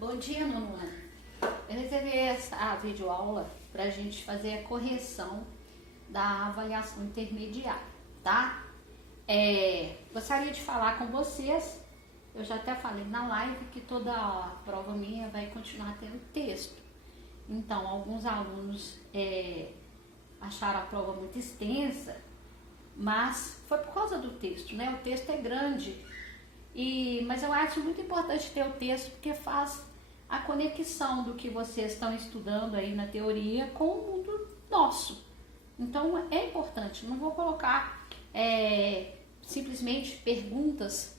Bom dia, nono ano. Eu reservei essa videoaula para a gente fazer a correção da avaliação intermediária, tá? Gostaria de falar com vocês, eu já até falei na live que toda a prova minha vai continuar tendo texto. Então, alguns alunos acharam a prova muito extensa, mas foi por causa do texto, né? O texto é grande, mas eu acho muito importante ter o texto porque faz a conexão do que vocês estão estudando aí na teoria com o mundo nosso. Então é importante, não vou colocar simplesmente perguntas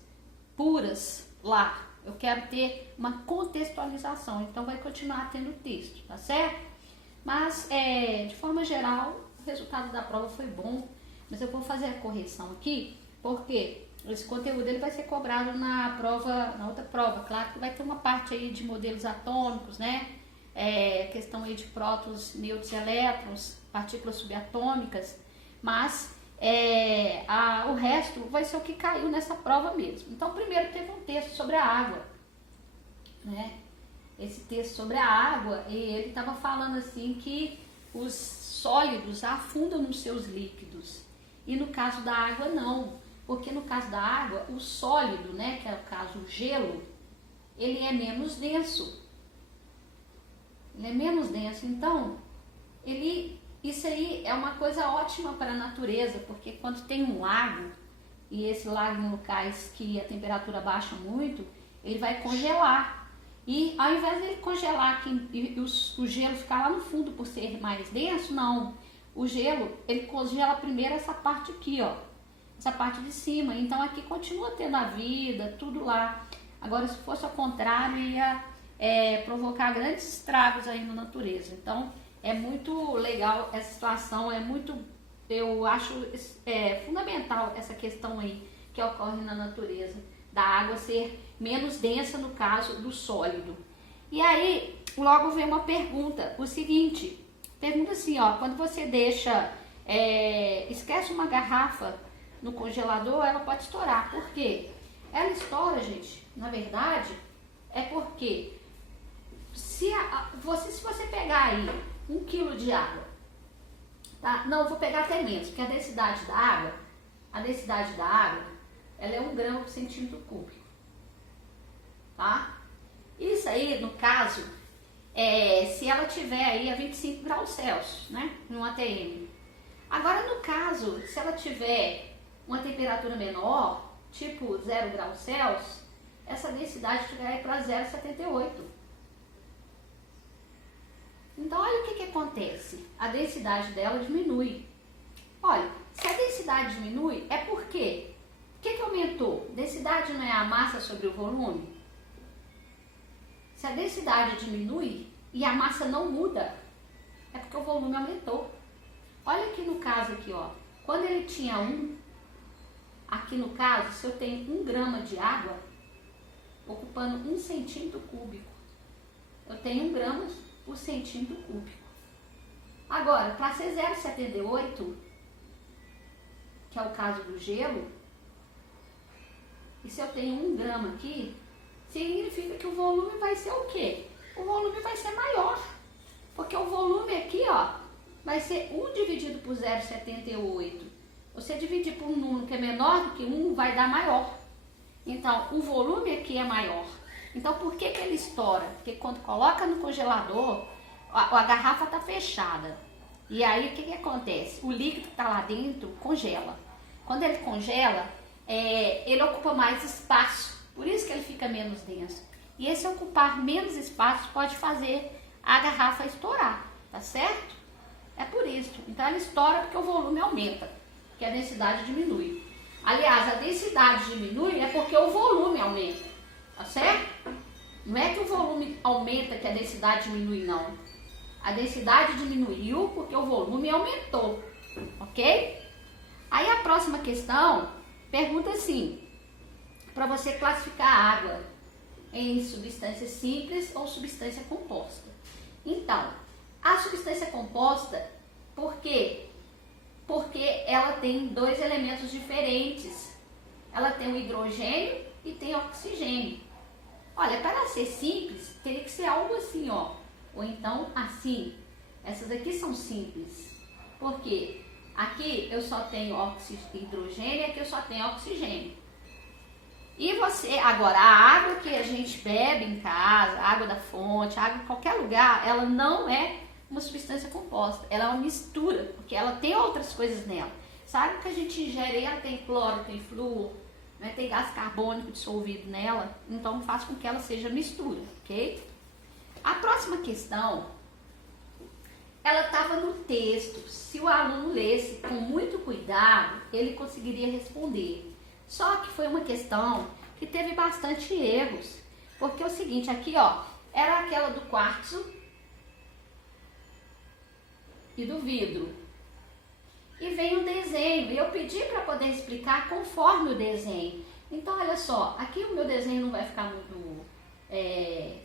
puras lá. Eu quero ter uma contextualização, então vai continuar tendo texto, tá certo? Mas de forma geral, o resultado da prova foi bom, mas eu vou fazer a correção aqui, porque esse conteúdo ele vai ser cobrado na outra prova. Claro que vai ter uma parte aí de modelos atômicos, né? Questão aí de prótons, nêutrons e elétrons, partículas subatômicas, mas o resto vai ser o que caiu nessa prova mesmo. Então, primeiro teve um texto sobre a água, né? Esse texto sobre a água, ele estava falando assim que os sólidos afundam nos seus líquidos, e no caso da água não. Porque no caso da água, o sólido, né, que é o caso o gelo, ele é menos denso. Ele é menos denso. Então, isso aí é uma coisa ótima para a natureza, porque quando tem um lago, e esse lago em locais que a temperatura baixa muito, ele vai congelar. E ao invés de ele congelar aqui, e o gelo ficar lá no fundo por ser mais denso, não. O gelo, ele congela primeiro essa parte aqui, ó. Essa parte de cima, então aqui continua tendo a vida, tudo lá. Agora, se fosse ao contrário, ia provocar grandes estragos aí na natureza. Então, é muito legal essa situação, eu acho fundamental essa questão aí que ocorre na natureza, da água ser menos densa no caso do sólido. E aí, logo vem uma pergunta, o seguinte, pergunta assim, ó, quando você esquece uma garrafa no congelador, ela pode estourar. Por quê? Ela estoura, gente, na verdade, é porque se você pegar aí 1 quilo de água, tá? Não, eu vou pegar até menos, porque a densidade da água, ela é 1 grama por centímetro cúbico, tá? Isso aí, no caso, se ela tiver aí a 25 graus Celsius, né, no ATM. Agora, no caso, se ela tiver uma temperatura menor, tipo 0 graus Celsius, essa densidade vai para 0,78. Então, olha o que acontece. A densidade dela diminui. Olha, se a densidade diminui, é porque o que aumentou? Densidade não é a massa sobre o volume? Se a densidade diminui e a massa não muda, é porque o volume aumentou. Olha aqui no caso aqui, ó. Quando ele tinha 1, aqui no caso, se eu tenho 1 grama de água, ocupando 1 centímetro cúbico, eu tenho 1 grama por centímetro cúbico. Agora, para ser 0,78, que é o caso do gelo, e se eu tenho 1 grama aqui, significa que o volume vai ser o quê? O volume vai ser maior, porque o volume aqui, ó, vai ser 1 dividido por 0,78. Você dividir por um número que é menor do que 1, vai dar maior. Então, o volume aqui é maior. Então, por que ele estoura? Porque quando coloca no congelador, a garrafa está fechada. E aí, o que acontece? O líquido que está lá dentro congela. Quando ele congela, ele ocupa mais espaço. Por isso que ele fica menos denso. E esse ocupar menos espaço pode fazer a garrafa estourar, tá certo? É por isso. Então, ela estoura porque o volume aumenta, que a densidade diminui. Aliás, a densidade diminui é porque o volume aumenta, tá certo? Não é que o volume aumenta que a densidade diminui, não. A densidade diminuiu porque o volume aumentou, ok? Aí a próxima questão pergunta assim, para você classificar a água em substância simples ou substância composta. Então, a substância composta, por quê? Porque ela tem 2 elementos diferentes. Ela tem o hidrogênio e tem o oxigênio. Olha, para ser simples, teria que ser algo assim, ó. Ou então assim. Essas aqui são simples. Por quê? Aqui eu só tenho hidrogênio e aqui eu só tenho oxigênio. E você, agora, a água que a gente bebe em casa, a água da fonte, a água em qualquer lugar, ela não é uma substância composta. Ela é uma mistura, porque ela tem outras coisas nela. Sabe que a gente ingere, ela tem cloro, tem flúor, né, tem gás carbônico dissolvido nela, então faz com que ela seja mistura, ok? A próxima questão, ela estava no texto. Se o aluno lesse com muito cuidado, ele conseguiria responder. Só que foi uma questão que teve bastante erros. Porque é o seguinte, aqui ó, era aquela do quartzo e do vidro. E vem um desenho, e eu pedi para poder explicar conforme o desenho. Então olha só, aqui o meu desenho não vai ficar muito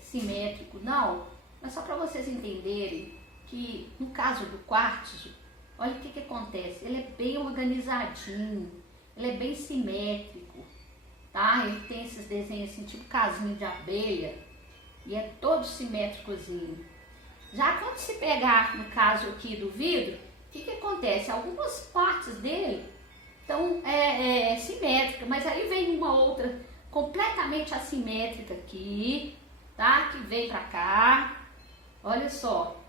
simétrico não, mas só para vocês entenderem que no caso do quartzo, olha o que acontece, ele é bem organizadinho, ele é bem simétrico, tá? Ele tem esses desenhos assim, tipo casinho de abelha, e é todo simétricozinho. Já quando se pegar, no caso aqui do vidro, o que acontece? Algumas partes dele estão simétricas, mas aí vem uma outra completamente assimétrica aqui, tá? Que vem pra cá, olha só,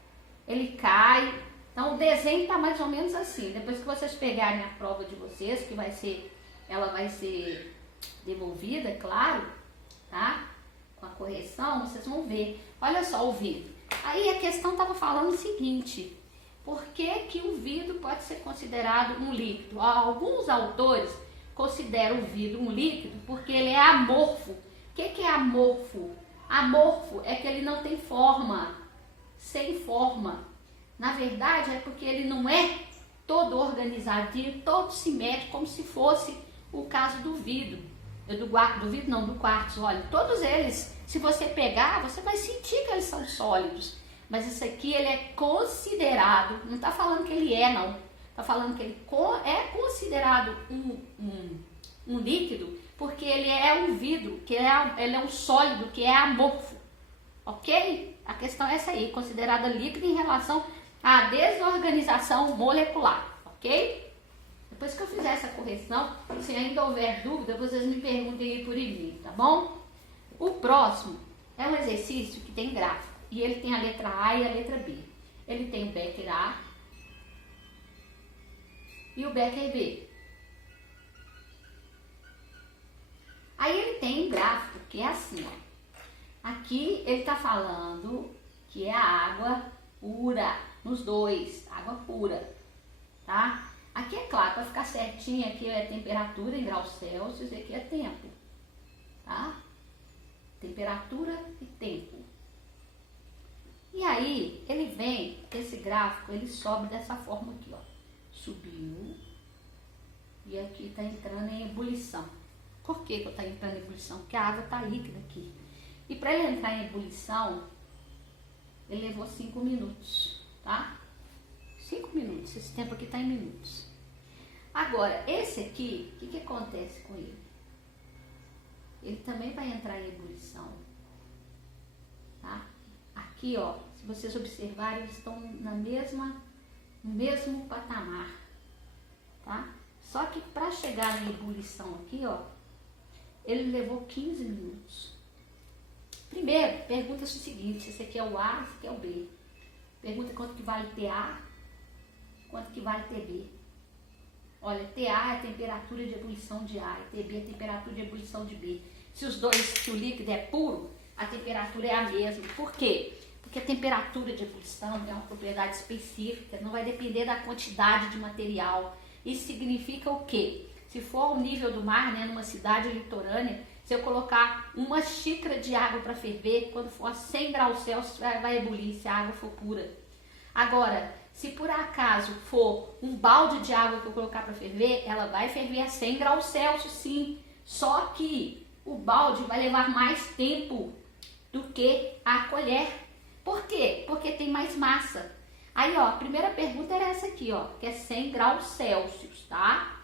ele cai. Então o desenho tá mais ou menos assim. Depois que vocês pegarem a prova de vocês, que ela vai ser devolvida, claro, tá? Com a correção, vocês vão ver. Olha só o vidro. Aí a questão estava falando o seguinte: por que que o vidro pode ser considerado um líquido? Alguns autores consideram o vidro um líquido porque ele é amorfo. O que que é amorfo? Amorfo é que ele não tem forma, sem forma. Na verdade é porque ele não é todo organizadinho, todo simétrico, como se fosse o caso do vidro. Do vidro não, do quartzo. Olha, todos eles, se você pegar, você vai sentir que eles são sólidos. Mas isso aqui ele é considerado, não está falando que ele é não, está falando que ele é considerado um líquido, porque ele é um vidro, que ele é um sólido, que é amorfo, ok? A questão é essa aí, considerada líquido em relação à desorganização molecular, ok? Depois que eu fizer essa correção, se ainda houver dúvida, vocês me perguntem aí por e-mail, tá bom? O próximo é um exercício que tem gráfico. E ele tem a letra A e a letra B. Ele tem o Becker A e o Becker B. Aí ele tem um gráfico que é assim, ó. Aqui ele está falando que é a água pura, nos dois, água pura, tá? Aqui é claro, para ficar certinho, aqui é temperatura em graus Celsius e aqui é tempo, tá? Temperatura e tempo. E aí, ele vem, esse gráfico, ele sobe dessa forma aqui, ó. Subiu. E aqui está entrando em ebulição. Por que que está entrando em ebulição? Porque a água está líquida aqui. E para ele entrar em ebulição, ele levou 5 minutos, tá? 5 minutos. Esse tempo aqui está em minutos. Agora, esse aqui, o que acontece com ele? Ele também vai entrar em ebulição, tá? Aqui, ó, se vocês observarem, eles estão no mesmo patamar, tá? Só que para chegar na ebulição aqui, ó, ele levou 15 minutos. Primeiro, pergunta-se o seguinte: esse aqui é o A, esse aqui é o B. Pergunta quanto que vale TA, quanto que vale TB. Olha, TA é a temperatura de ebulição de A e TB é a temperatura de ebulição de B. Se o líquido é puro, a temperatura é a mesma. Por quê? Porque a temperatura de ebulição é uma propriedade específica, não vai depender da quantidade de material. Isso significa o quê? Se for o nível do mar, né, numa cidade litorânea, se eu colocar uma xícara de água para ferver, quando for a 100 graus Celsius, vai ebulir, se a água for pura. Agora, se por acaso for um balde de água que eu colocar para ferver, ela vai ferver a 100 graus Celsius, sim. Só que o balde vai levar mais tempo do que a colher. Por quê? Porque tem mais massa. Aí, ó, a primeira pergunta era essa aqui, ó, que é 100 graus Celsius, tá?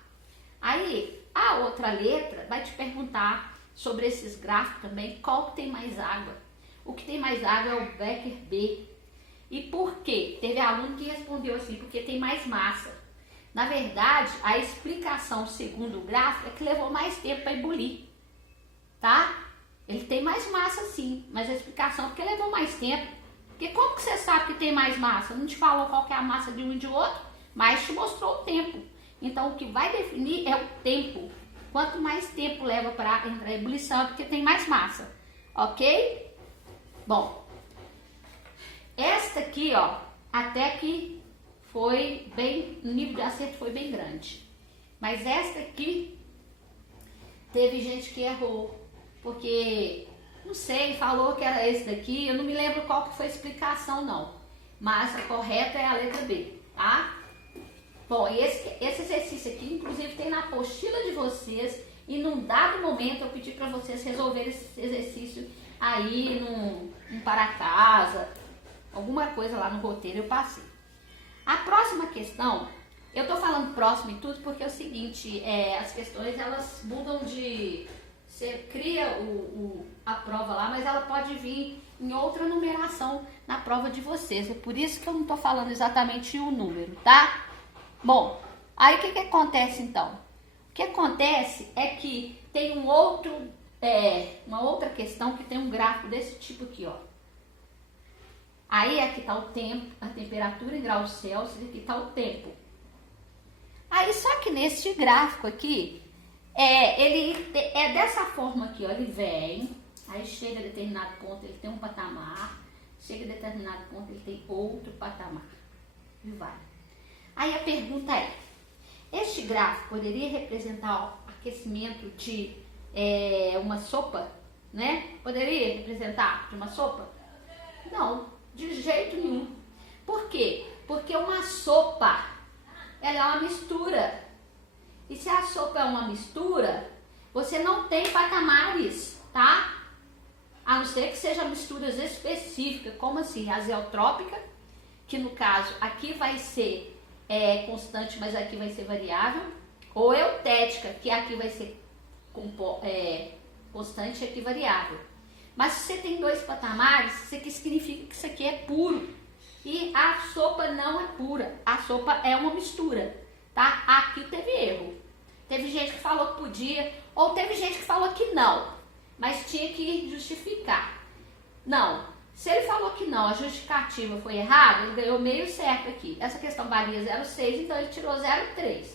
Aí, a outra letra vai te perguntar sobre esses gráficos também, qual que tem mais água. O que tem mais água é o Becker B. E por quê? Teve aluno que respondeu assim, porque tem mais massa. Na verdade, a explicação segundo o gráfico é que levou mais tempo para engolir, tá? Ele tem mais massa sim, mas a explicação é porque levou mais tempo. Porque como que você sabe que tem mais massa? Não te falou qual que é a massa de um e de outro, mas te mostrou o tempo. Então o que vai definir é o tempo. Quanto mais tempo leva para entrar em ebulição é porque tem mais massa, ok? Bom, esta aqui, ó, até que foi bem, o nível de acerto foi bem grande. Mas esta aqui, teve gente que errou, porque, não sei, falou que era esse daqui, eu não me lembro qual que foi a explicação não. Mas a correta é a letra B, tá? Bom, esse exercício aqui, inclusive, tem na apostila de vocês, e num dado momento eu pedi para vocês resolverem esse exercício aí num para casa, alguma coisa lá no roteiro eu passei. A próxima questão, eu tô falando próximo e tudo porque é o seguinte, as questões elas mudam de... Você cria a prova lá, mas ela pode vir em outra numeração na prova de vocês. É por isso que eu não tô falando exatamente o número, tá? Bom, aí o que acontece então? O que acontece é que tem uma outra questão que tem um gráfico desse tipo aqui, ó. Aí aqui está o tempo, a temperatura em graus Celsius, e aqui está o tempo. Aí só que neste gráfico aqui, ele é dessa forma aqui, ó, ele vem, aí chega a determinado ponto, ele tem um patamar, chega a determinado ponto, ele tem outro patamar, e vai. Aí a pergunta é, este gráfico poderia representar o aquecimento de uma sopa, né? Poderia representar de uma sopa? Não. De jeito nenhum. Por quê? Porque uma sopa, ela é uma mistura. E se a sopa é uma mistura, você não tem patamares, tá? A não ser que sejam misturas específicas, como assim, azeotrópica, que no caso aqui vai ser constante, mas aqui vai ser variável, ou eutética, que aqui vai ser constante e aqui variável. Mas se você tem dois patamares, isso aqui significa que isso aqui é puro. E a sopa não é pura, a sopa é uma mistura, tá? Aqui teve erro. Teve gente que falou que podia, ou teve gente que falou que não, mas tinha que justificar. Não, se ele falou que não, a justificativa foi errada, ele ganhou meio certo aqui. Essa questão valia 0,6, então ele tirou 0,3.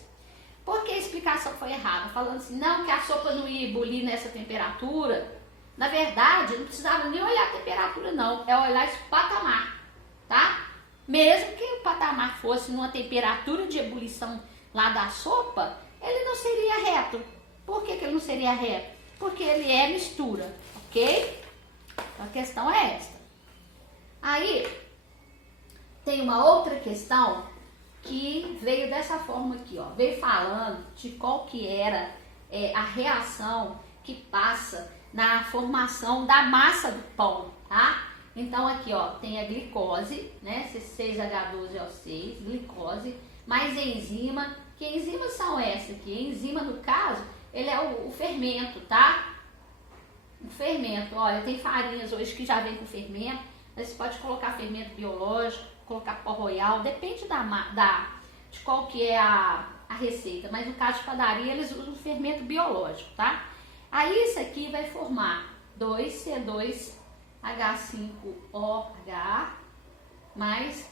Por que a explicação foi errada? Falando assim, não, que a sopa não ia ebulir nessa temperatura. Na verdade, não precisava nem olhar a temperatura não, é olhar esse patamar, tá? Mesmo que o patamar fosse numa temperatura de ebulição lá da sopa, ele não seria reto. Por que ele não seria reto? Porque ele é mistura, ok? Então a questão é essa. Aí, tem uma outra questão que veio dessa forma aqui, ó. Veio falando de qual que era a reação que passa na formação da massa do pão, tá? Então aqui, ó, tem a glicose, né? 6H12O6, glicose, mais enzima. Que enzimas são essas aqui? A enzima, no caso, ele é o fermento, tá? O fermento, olha, tem farinhas hoje que já vem com fermento. Você pode colocar fermento biológico, colocar pó royal, depende de qual que é a receita. Mas no caso de padaria, eles usam fermento biológico, tá? Aí isso aqui vai formar 2C2H5OH mais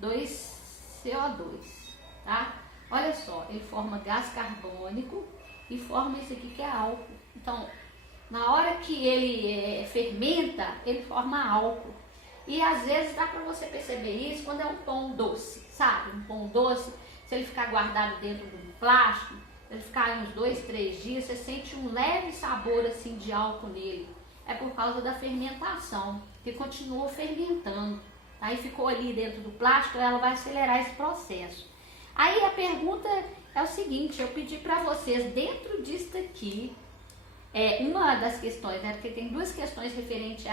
2CO2, tá? Olha só, ele forma gás carbônico e forma isso aqui que é álcool. Então, na hora que ele fermenta, ele forma álcool. E às vezes dá para você perceber isso quando é um pão doce, sabe? Um pão doce, se ele ficar guardado dentro de um plástico, ele ficar uns 2, 3 dias, você sente um leve sabor assim de álcool nele. É por causa da fermentação, que continuou fermentando. Aí ficou ali dentro do plástico, ela vai acelerar esse processo. Aí a pergunta é o seguinte, eu pedi para vocês, dentro disso aqui, uma das questões, né, porque tem duas questões referentes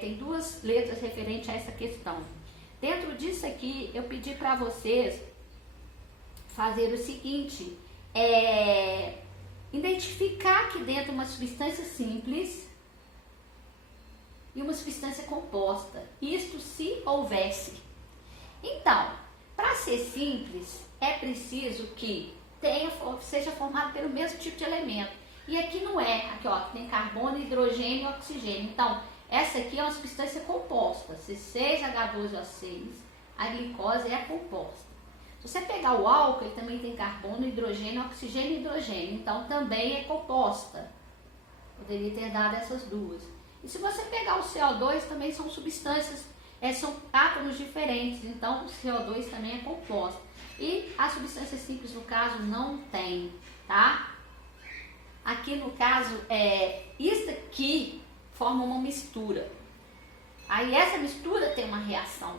tem duas letras referentes a essa questão. Dentro disso aqui, eu pedi para vocês fazer o seguinte, identificar aqui dentro uma substância simples e uma substância composta. Isto se houvesse. Então, para ser simples, é preciso que seja formado pelo mesmo tipo de elemento. E aqui não é, aqui ó, tem carbono, hidrogênio e oxigênio. Então, essa aqui é uma substância composta, C6H12O6, a glicose é composta. Se você pegar o álcool, ele também tem carbono, hidrogênio, oxigênio e hidrogênio, então também é composta. Poderia ter dado essas duas. E se você pegar o CO2, também são substâncias, são átomos diferentes, então o CO2 também é composto. E as substâncias simples, no caso, não tem, tá? Aqui no caso, isso aqui forma uma mistura. Aí essa mistura tem uma reação.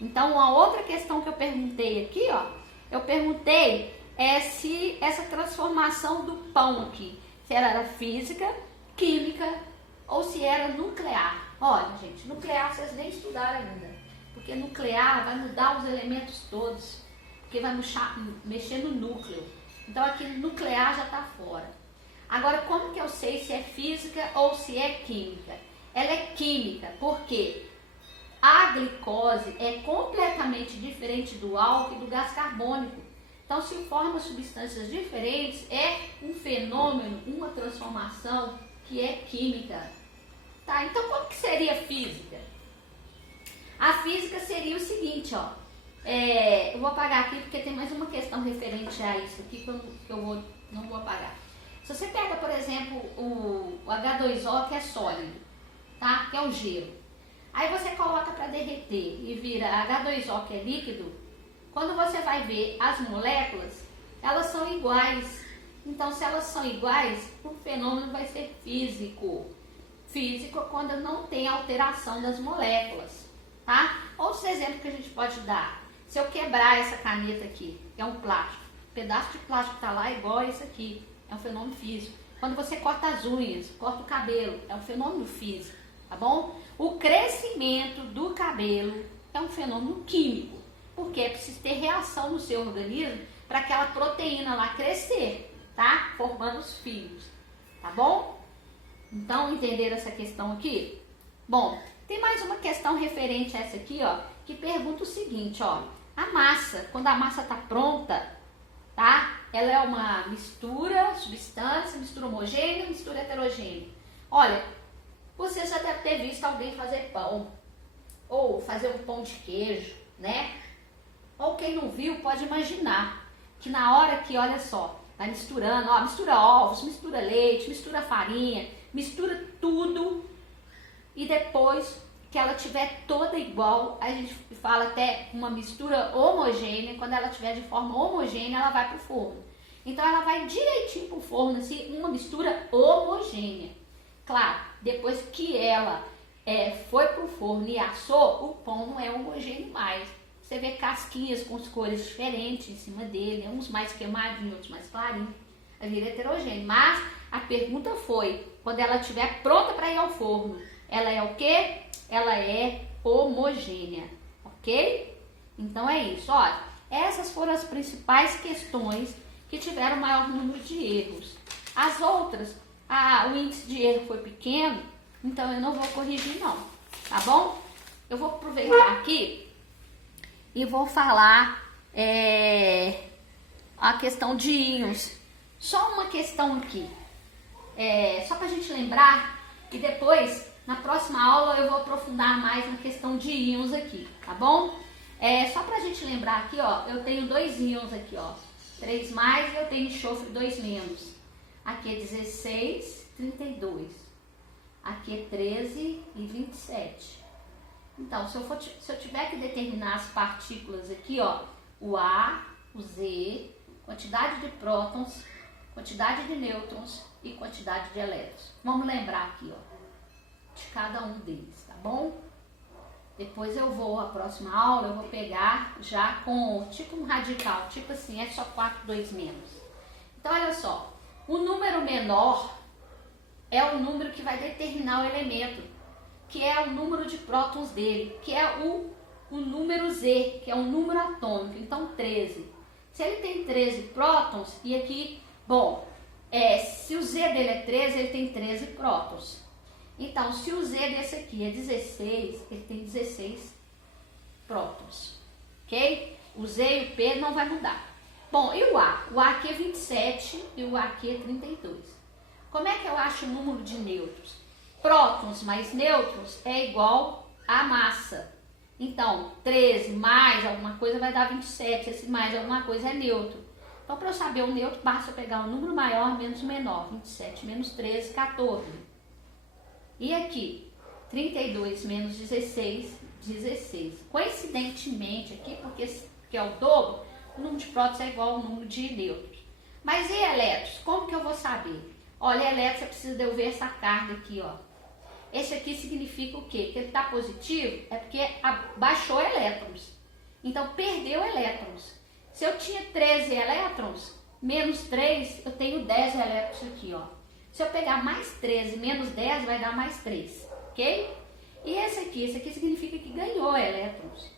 Então, uma outra questão que eu perguntei aqui, ó, eu perguntei se essa transformação do pão aqui, se ela era física, química ou se era nuclear. Olha, gente, nuclear vocês nem estudaram ainda, porque nuclear vai mudar os elementos todos, porque vai mexer no núcleo. Então, aqui nuclear já está fora. Agora, como que eu sei se é física ou se é química? Ela é química, porque a glicose é completamente diferente do álcool e do gás carbônico. Então, se forma substâncias diferentes, é um fenômeno, uma transformação que é química. Tá? Então, como que seria física? A física seria o seguinte, ó. Eu vou apagar aqui porque tem mais uma questão referente a isso aqui que eu não vou apagar. Se você pega, por exemplo, o H2O, que é sólido, tá? Que é o gelo. Aí você coloca para derreter e vira H2O, que é líquido. Quando você vai ver as moléculas, elas são iguais. Então, se elas são iguais, o fenômeno vai ser físico. Físico é quando não tem alteração das moléculas, tá? Outros exemplos que a gente pode dar. Se eu quebrar essa caneta aqui, que é um plástico, o pedaço de plástico que está lá é igual a esse aqui, é um fenômeno físico. Quando você corta as unhas, corta o cabelo, é um fenômeno físico, tá bom? O crescimento do cabelo é um fenômeno químico, porque é preciso ter reação no seu organismo para aquela proteína lá crescer, tá? Formando os fios, tá bom? Então, entenderam essa questão aqui? Bom, tem mais uma questão referente a essa aqui, ó, que pergunta o seguinte, ó. A massa, quando a massa está pronta, tá? Ela é uma mistura, substância, mistura homogênea, mistura heterogênea. Olha, você já deve ter visto alguém fazer pão, ou fazer um pão de queijo, né? Ou quem não viu pode imaginar que na hora que, olha só, vai misturando, ó, mistura ovos, mistura leite, mistura farinha, mistura tudo e depois que ela tiver toda igual, a gente fala até uma mistura homogênea, quando ela tiver de forma homogênea, ela vai para o forno. Então ela vai direitinho para o forno, assim, uma mistura homogênea. Claro, depois que ela foi para o forno e assou, o pão não é homogêneo mais. Você vê casquinhas com as cores diferentes em cima dele, uns mais queimadinhos, outros mais clarinhos. Aí vira heterogêneo. Mas a pergunta foi, quando ela estiver pronta para ir ao forno, ela é o quê? Ela é homogênea, ok? Então é isso, olha. Essas foram as principais questões que tiveram maior número de erros. As outras, o índice de erro foi pequeno, então eu não vou corrigir não, tá bom? Eu vou aproveitar aqui e vou falar a questão de íons. Só uma questão aqui, só para a gente lembrar, e depois, na próxima aula, eu vou aprofundar mais na questão de íons aqui, tá bom? Só para a gente lembrar aqui, ó, eu tenho 2 íons aqui, ó, 3 mais e eu tenho enxofre 2 menos. Aqui é 16, 32. Aqui é 13 e 27. Então, se eu tiver que determinar as partículas aqui, ó, o A, o Z, quantidade de prótons, quantidade de nêutrons e quantidade de elétrons. Vamos lembrar aqui, ó, de cada um deles, tá bom? Depois a próxima aula, eu vou pegar já com tipo um radical, tipo assim, é só 4, 2 menos. Então, olha só, o número menor é o número que vai determinar o elemento, que é o número de prótons dele, que é o número Z, que é um número atômico, então 13. Se ele tem 13 prótons, e aqui, bom, Se o Z dele é 13, ele tem 13 prótons. Então, se o Z desse aqui é 16, ele tem 16 prótons. Ok? O Z e o P não vai mudar. Bom, e o A? O A aqui é 27 e o A aqui é 32. Como é que eu acho o número de nêutrons? Prótons mais nêutrons é igual a massa. Então, 13 mais alguma coisa vai dar 27. Esse mais alguma coisa é nêutron. Então, para eu saber o nêutron, basta eu pegar o número maior menos o menor. 27 menos 13, 14. E aqui, 32 menos 16, 16. Coincidentemente aqui, porque é o dobro, o número de prótons é igual ao número de nêutrons. Mas e elétrons? Como que eu vou saber? Olha, elétrons, você precisa de eu ver essa carga aqui, ó. Esse aqui significa o quê? Que ele está positivo é porque baixou elétrons. Então, perdeu elétrons. Se eu tinha 13 elétrons, menos 3, eu tenho 10 elétrons aqui, ó. Se eu pegar mais 13 menos 10, vai dar mais 3, ok? E esse aqui significa que ganhou elétrons.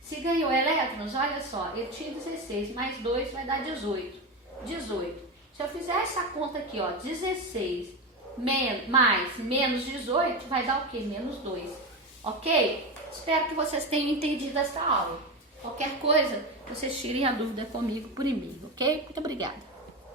Se ganhou elétrons, olha só, ele tinha 16, mais 2 vai dar 18. 18. Se eu fizer essa conta aqui, ó, 16 mais menos 18, vai dar o quê? Menos 2, ok? Espero que vocês tenham entendido essa aula. Qualquer coisa, vocês tirem a dúvida comigo por e-mail, ok? Muito obrigada.